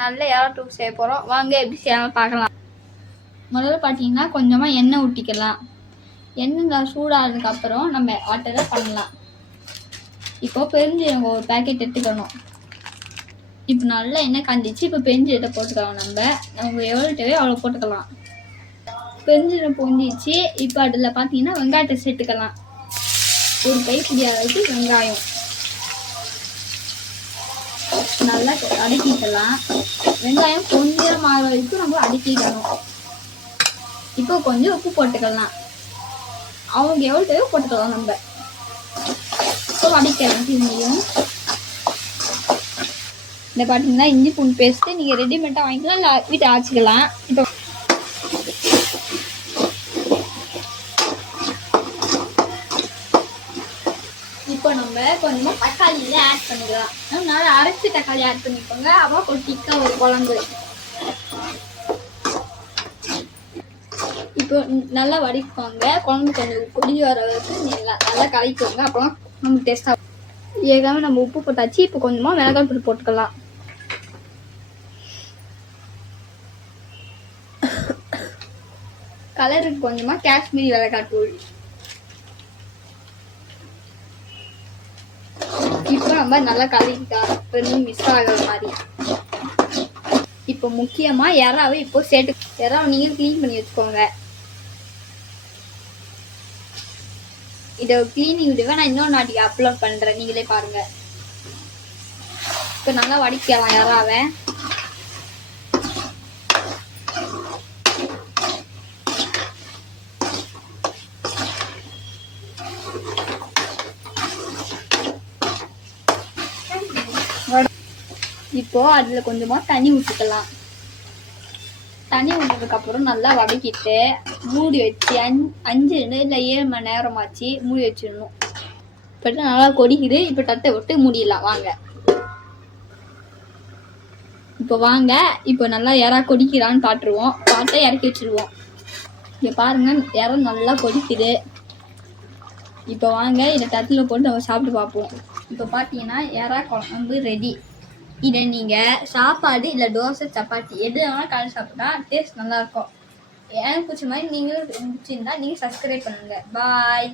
நல்ல இறா தூக்கு செய்ய போகிறோம். வாங்க எப்படி செய்யலாம் பார்க்கலாம். முதல்ல பார்த்தீங்கன்னா கொஞ்சமாக எண்ணெய் ஊற்றிக்கலாம். எண்ணெய் சூடானதுக்கப்புறம் நம்ம வாட்டரை பண்ணலாம். இப்போ பெருஞ்சீரகம் ஒரு பேக்கெட் எடுத்துக்கணும். இப்போ நல்லா எண்ணெய் காஞ்சிச்சு. இப்போ பெருஞ்சீரகத்தை போட்டுக்கலாம். நம்ம எவ்வளோ தேவையோ அவ்வளோ போட்டுக்கலாம். பெருஞ்சீரகம் பொங்கிச்சு. இப்போ அதில் பார்த்தீங்கன்னா வெங்காயத்தை சேர்த்துக்கலாம். ஒரு கைப்பிடி அளவுக்கு வெங்காயம் நல்லா அடக்கிக்கலாம். வெங்காயம் கொஞ்சம் மாற வரைக்கும் நம்ம அடக்கிக்கணும். இப்போ கொஞ்சம் உப்பு போட்டுக்கலாம். அவங்க எவ்வளோ தேவையோ போட்டுக்கலாம். நம்ம இப்போ வடிக்கலாம். திரும்பியும் இந்த பார்த்தீங்கன்னா இஞ்சி பூண்டு பேஸ்ட்டு நீங்கள் ரெடிமேடாக வாங்கிக்கலாம், இல்லை வீட்டை அரைச்சிக்கலாம். இப்போ நம்ம கொஞ்சமாக தக்காளியில் ஆட் பண்ணிக்கலாம். நல்லா அரைச்சி தக்காளி ஆட் பண்ணிக்கோங்க. அப்புறம் கொட்டிக்க ஒரு குழம்பு. இப்போ நல்லா வடிப்பாங்க. குழம்பு கொஞ்சம் கொடி வர வரைக்கும் நல்லா கலக்கிக்கோங்க. அப்புறம் நமக்கு டேஸ்ட்டாக ஏற்கனவே நம்ம உப்பு போட்டாச்சு. இப்போ கொஞ்சமாக மிளகாய் தூள் போட்டுக்கலாம். கலருக்கு கொஞ்சமாக காஷ்மீரி மிளகாய் தூள். இப்போ நம்ம நல்லா கலக்கிக்கலாம். மிஸ் ஆகிற மாதிரி. இப்போ முக்கியமாக இறாவை இப்போ இறாவை நீங்கள் க்ளீன் பண்ணி வச்சுக்கோங்க. இதை க்ளீனிங் வீடியோவை நான் இன்னொரு நாளைக்கு அப்லோட் பண்ணுறேன். நீங்களே பாருங்கள். இப்போ நல்லா வடிக்கலாம் இறாவை. இப்போ அதில் கொஞ்சமாக தண்ணி ஊற்றிக்கலாம். தண்ணி ஊற்றதுக்கப்புறம் நல்லா வதக்கிட்டு மூடி வச்சு 5 இல்லை 7 மணி நேரமாச்சு மூடி வச்சிடணும். இப்போ நல்லா கொதிக்குது. இப்போ தட்டை விட்டு மூடிடலாம். வாங்க இப்போ நல்லா இறா கொதிக்கிறான்னு பாட்டுருவோம். பாட்டை இறக்கி வச்சுருவோம். இங்கே பாருங்கள், இறா நல்லா கொதிக்குது. இப்போ வாங்க இதை தட்டில் போட்டு நம்ம சாப்பிட்டு பார்ப்போம். இப்போ பார்த்தீங்கன்னா இறா குழம்பு ரெடி. இதை நீங்கள் சாப்பாடு இல்லை தோசை சப்பாத்தி எது வேணாலும் கலந்து சாப்பிட்டா டேஸ்ட் நல்லாயிருக்கும். எனக்கு பிடிச்ச மாதிரி நீங்களும் பிடிச்சிருந்தா நீங்கள் சப்ஸ்கிரைப் பண்ணுங்கள். பாய்.